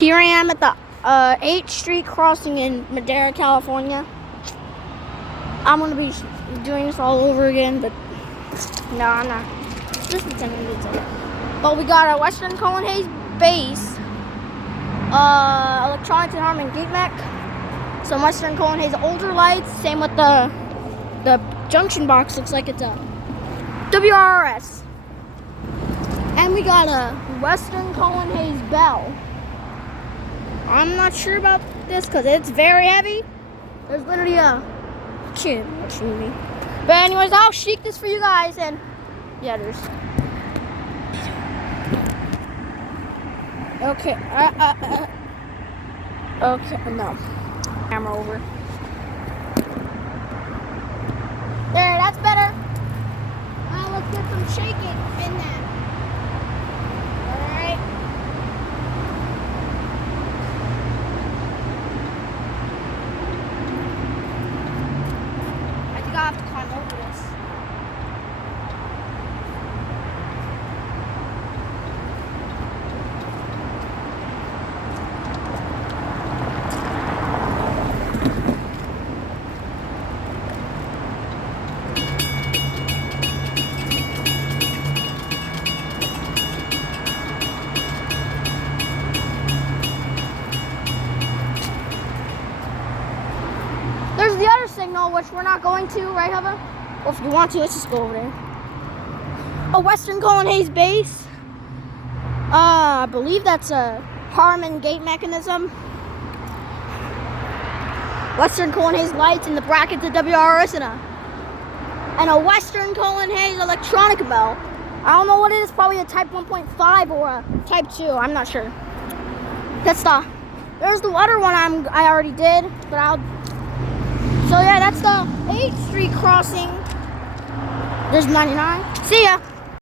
Here I am at the 8th Street crossing in Madera, California. I'm going to be doing this all over again, but no, I'm not. This is 10 minutes ago. But we got a Western Cullen Hayes base, electronics and Harman gate mech, some Western Cullen Hayes older lights, same with the junction box, looks like it's a WRS. And we got a Western Cullen Hayes bell. I'm not sure about this because it's very heavy. There's literally a kid watching me. But anyways, I'll shake this for you guys, and yeah, there's. Okay, okay, no. Camera over. There, that's better. Now let's get some shaking in that. Alright. I think I'll have to climb over this. There's the other signal, which we're not going to, right, Hubba? Well, if you want to, let's just go over there. A Western Cullen Hayes base. I believe that's a Harman gate mechanism. Western Cullen Hayes lights in the brackets of WRS and a Western Cullen Hayes electronic bell. I don't know what it is, probably a type 1.5 or a type 2, I'm not sure. There's the other one I already did, but so yeah, that's the 8th Street crossing. There's 99. See ya.